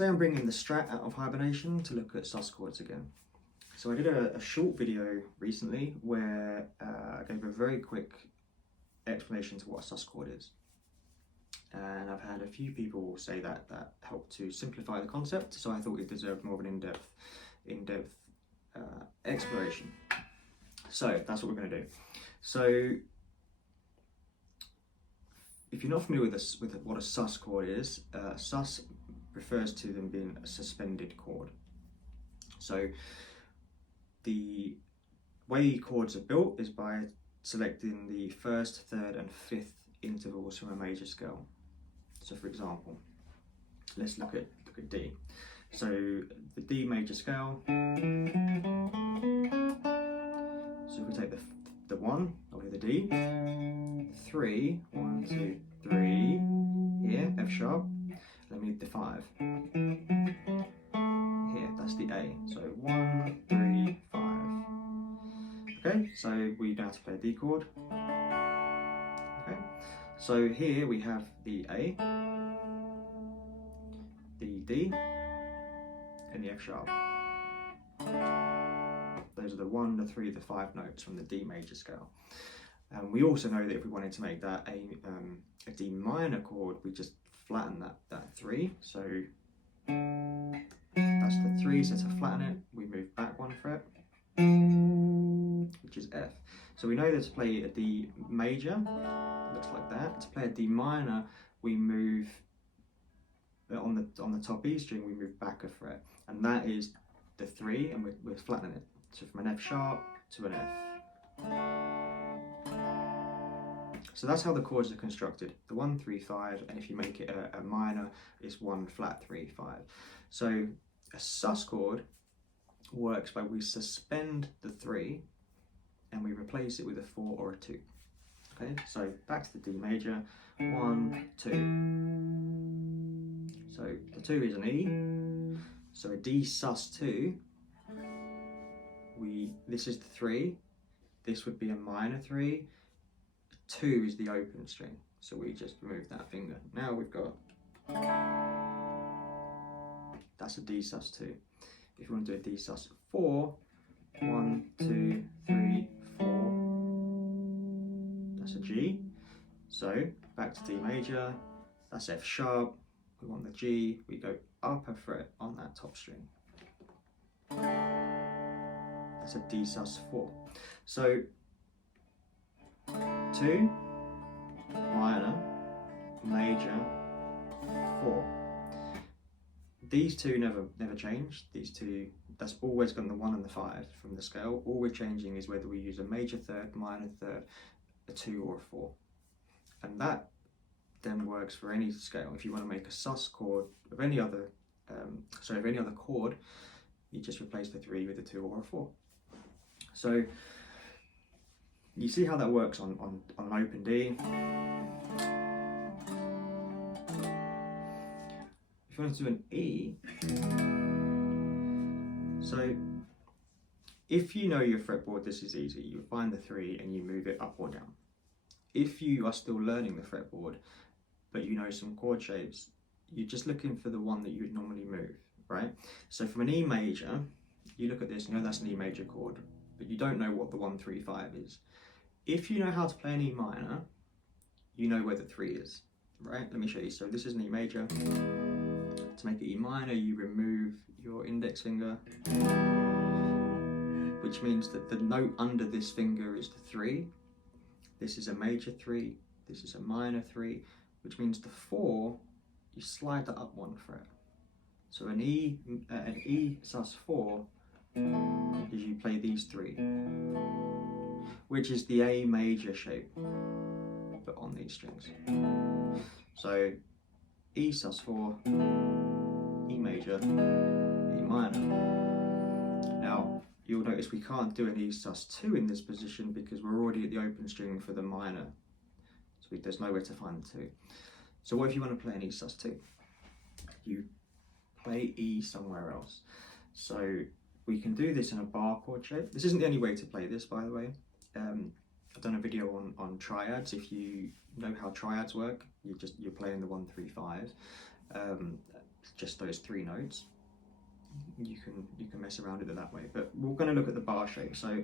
say I'm bringing the Strat out of hibernation to look at sus chords again. So I did a short video recently where I gave a very quick explanation to what a sus chord is. And I've had a few people say that helped to simplify the concept, so I thought it deserved more of an in-depth exploration. So that's what we're going to do. So if you're not familiar with what a sus chord is, sus refers to them being a suspended chord. So the way chords are built is by selecting the first, third and fifth intervals from a major scale. So for example, let's look at D. So the D major scale, so if we take the 1 over the D, 3, 1, 2, 3, here, F sharp, then we need the 5. Here, that's the A. So 1, 3, 5. Okay, so we know how to play a D chord. Okay, so here we have the A, the D, and the F sharp. Those are the 1, the 3, the 5 notes from the D major scale. We also know that if we wanted to make that a D minor chord, we just flatten that 3. So that's the 3, so to flatten it, we move back 1 fret, which is F. So we know that to play a D major, looks like that. To play a D minor, we move on the top E string, we move back a fret, and that is the 3, and we're flattening it. So from an F sharp to an F. So that's how the chords are constructed, the 1, 3, 5, and if you make it a minor, it's 1 flat 3, 5. So a sus chord works by we suspend the 3 and we replace it with a 4 or a 2. Okay, so back to the D major, 1, 2. So the 2 is an E, so a D sus 2, this is the 3, this would be a minor 3, 2 is the open string, so we just remove that finger. Now we've got, that's a D sus 2. If you want to do a D sus 4, 1, 2, 3, 4, that's a G. So back to D major, that's F sharp, we want the G, we go up a fret on that top string. That's a D sus 4. So 2, minor, major, 4. These two never change. These two, that's always got the 1 and the 5 from the scale. All we're changing is whether we use a major third, minor third, a 2 or a 4. And that then works for any scale. If you want to make a sus chord of any other, of any other chord, you just replace the 3 with a 2 or a 4. So you see how that works on an open D. If you want to do an E, so if you know your fretboard, this is easy. You find the 3 and you move it up or down. If you are still learning the fretboard, but you know some chord shapes, you're just looking for the one that you would normally move, right? So from an E major, you look at this, you know that's an E major chord, but you don't know what the 1, 3, 5 is. If you know how to play an E minor, you know where the 3 is, right? Let me show you. So this is an E major. To make it E minor, you remove your index finger, which means that the note under this finger is the 3. This is a major 3, this is a minor 3, which means the 4, you slide that up 1 fret. So an E sus 4 is you play these 3, which is the A major shape, but on these strings. So E sus 4, E major, E minor. Now you'll notice we can't do an E sus 2 in this position because we're already at the open string for the minor, so there's nowhere to find the 2. So what if you want to play an E sus 2? You play E somewhere else. So we can do this in a bar chord shape. This isn't the only way to play this, by the way. I've done a video on triads. If you know how triads work, you're playing the 1, 3, 5. just those 3 notes, you can mess around with it that way. But we're going to look at the bar shape. So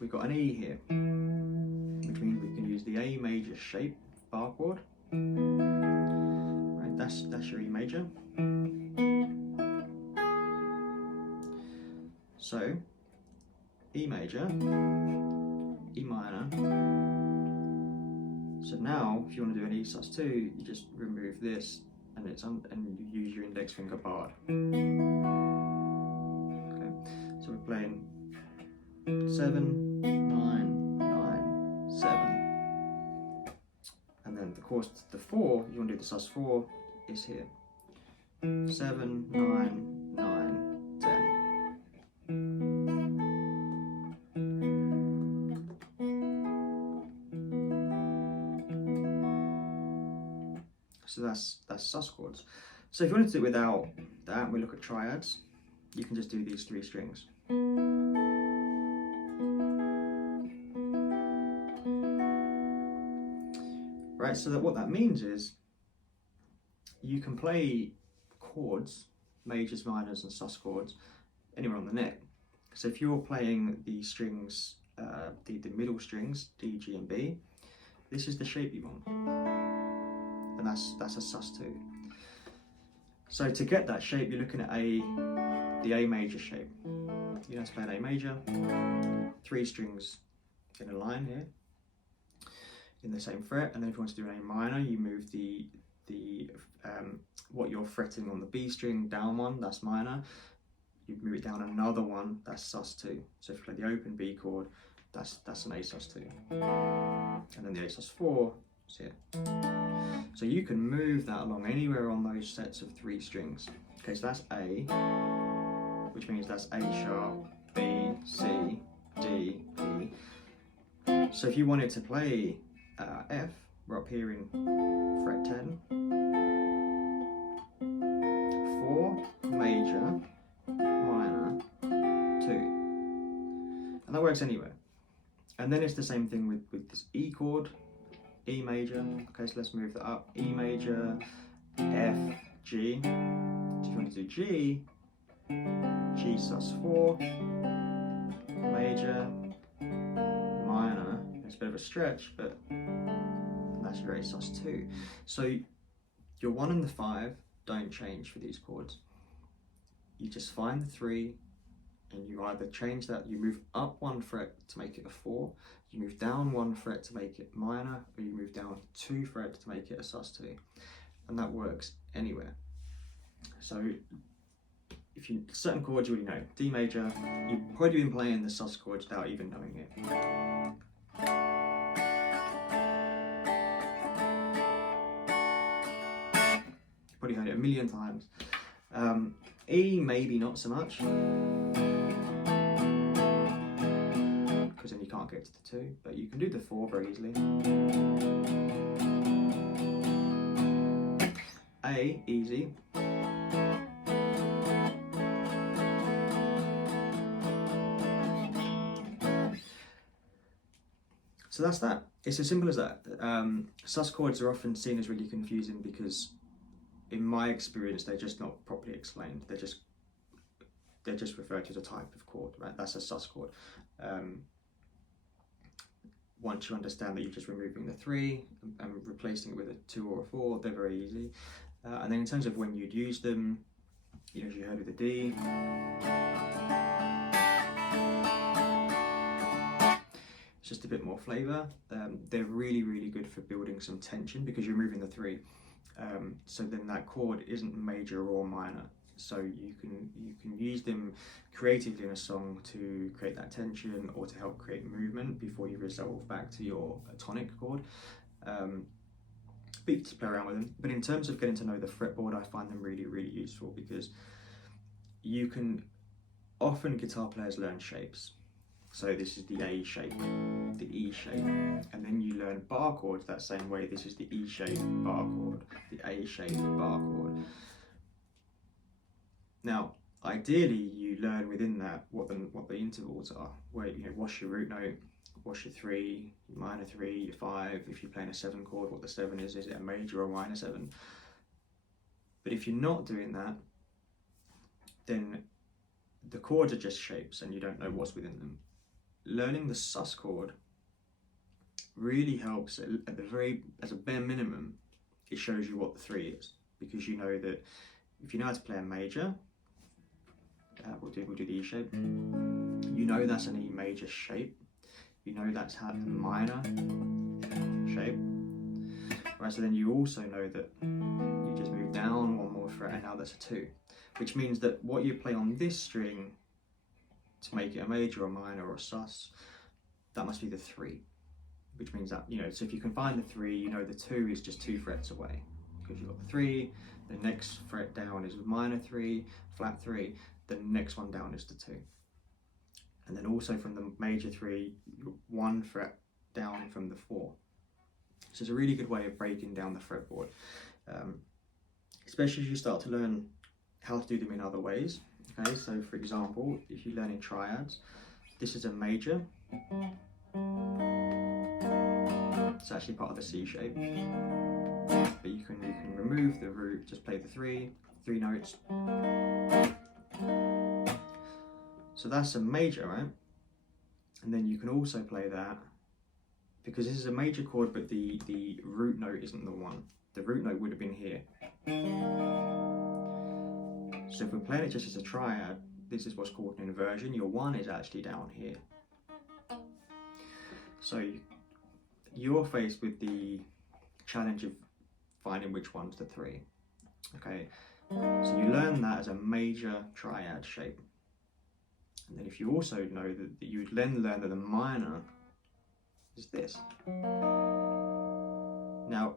we've got an E here, which means we can use the A major shape bar chord. Right, that's your E major. So E major, E minor. So now, if you want to do an E sus2, you just remove this, and and you use your index finger barred. Okay, so we're playing 7, 9, 9, 7, and then the chords, the 4, you want to do the sus4 is here. 7, 9, 9, 10. So that's sus chords. So if you wanted to do it without that, and we look at triads, you can just do these 3 strings. Right, so what that means is you can play chords, majors, minors, and sus chords anywhere on the neck. So if you're playing the strings, the middle strings, D, G, and B, this is the shape you want. And that's a sus2. So to get that shape, you're looking at the A major shape. You just play an A major, 3 strings in a line here, in the same fret, and then if you want to do an A minor, you move the what you're fretting on the B string down 1, that's minor. You move it down another 1, that's sus2. So if you play the open B chord, that's an A sus2, and then the A sus4 is here. So you can move that along anywhere on those sets of 3 strings. Okay, so that's A, which means that's A sharp, B, C, D, E. So if you wanted to play F, we're up here in fret 10, 4, major, minor, 2. And that works anywhere. And then it's the same thing with this E chord. E major, okay, so let's move that up. E major, F, G. So if you want to do G, G sus4, major, minor. It's a bit of a stretch, but that's your A sus2. So your 1 and the 5 don't change for these chords. You just find the 3, and you either change that, you move up 1 fret to make it a 4, you move down 1 fret to make it minor, or you move down 2 frets to make it a sus2, and that works anywhere. So if you certain chords you already know, D major, you've probably been playing the sus chords without even knowing it. You've probably heard it a million times. E maybe not so much, because then you can't get to the 2, but you can do the 4 very easily. A, easy. So that's that. It's as simple as that. Sus chords are often seen as really confusing because, in my experience, they're just not properly explained. They're just referred to as a type of chord, right? That's a sus chord. Once you understand that you're just removing the 3 and replacing it with a 2 or a 4, they're very easy. And then in terms of when you'd use them, you know, as you heard with the D, it's just a bit more flavour. They're really, really good for building some tension because you're removing the 3. So then that chord isn't major or minor. So you can use them creatively in a song to create that tension or to help create movement before you resolve back to your tonic chord. But you just play around with them. But in terms of getting to know the fretboard, I find them really, really useful because you can often guitar players learn shapes. So this is the A shape, the E shape, and then you learn bar chords that same way. This is the E shape bar chord, the A shape bar chord. Now, ideally, you learn within that what the intervals are. Where, you know, what's your root note, what's your 3, your minor 3, your 5. If you're playing a 7 chord, what the 7 is it a major or minor 7? But if you're not doing that, then the chords are just shapes and you don't know what's within them. Learning the sus chord really helps at the very, as a bare minimum, it shows you what the 3 is, because you know that if you know how to play a major, we'll do the E shape, you know that's an E major shape, you know that's a minor shape, right? So then you also know that you just move down 1 more fret and now that's a 2, which means that what you play on this string to make it a major or minor or a sus, that must be the 3, which means that, you know, so if you can find the 3, you know the 2 is just 2 frets away, because you've got the 3, the next fret down is minor 3, flat 3, the next one down is the 2. And then also from the major 3, you're 1 fret down from the 4. So it's a really good way of breaking down the fretboard, especially as you start to learn how to do them in other ways. Okay, so for example, if you're learning triads, this is a major. It's actually part of the C shape, but you can remove the root, just play the 3 notes. So that's a major, right? And then you can also play that, because this is a major chord, but the root note isn't the one. The root note would have been here. So if we're playing it just as a triad, this is what's called an inversion. Your 1 is actually down here. So you're faced with the challenge of finding which one's the 3. Okay, so you learn that as a major triad shape. And then if you also know that you would then learn that the minor is this. Now,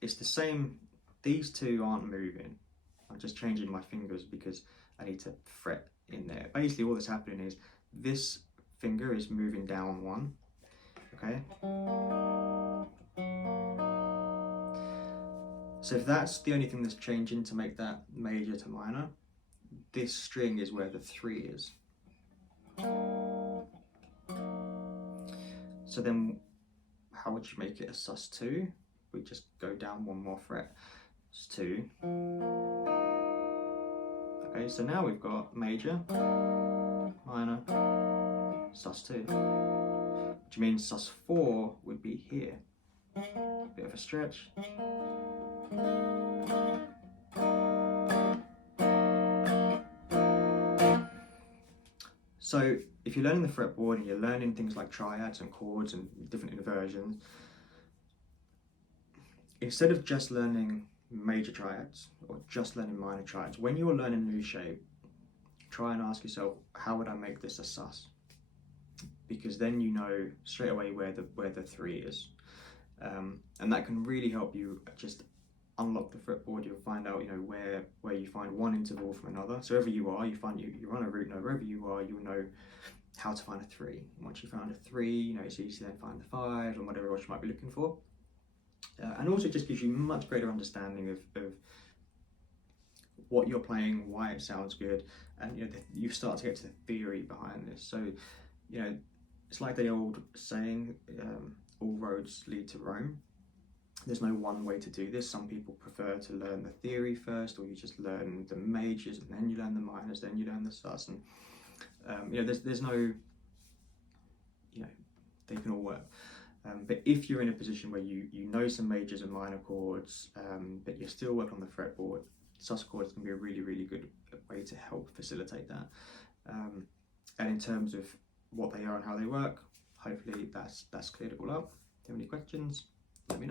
it's the same, these two aren't moving. I'm just changing my fingers because I need to fret in there. Basically all that's happening is this finger is moving down 1, okay? So if that's the only thing that's changing to make that major to minor, this string is where the 3 is. So then how would you make it a sus2? We just go down 1 more fret. It's 2. Okay, so now we've got major, minor, sus2, which means sus4 would be here. Bit of a stretch. So if you're learning the fretboard and you're learning things like triads and chords and different inversions, instead of just learning major triads or just learning minor triads, when you're learning a new shape, try and ask yourself, how would I make this a sus? Because then you know straight away where the 3 is, and that can really help you just unlock the fretboard. You'll find out, you know, where you find one interval from another. So wherever you are, you're on a root note. Wherever you are, you'll know how to find a 3. And once you found a 3, you know, it's easy to then find the 5 and whatever else you might be looking for. And also just gives you much greater understanding of what you're playing, why it sounds good, and you know, you start to get to the theory behind this. So, you know, it's like the old saying, all roads lead to Rome. There's no one way to do this. Some people prefer to learn the theory first, or you just learn the majors and then you learn the minors, then you learn the sus, and you know, there's no, you know, they can all work. But if you're in a position where you know some majors and minor chords, but you're still working on the fretboard, sus chords can be a really, really good way to help facilitate that. And in terms of what they are and how they work, hopefully that's cleared it all up. If you have any questions, let me know.